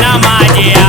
на магия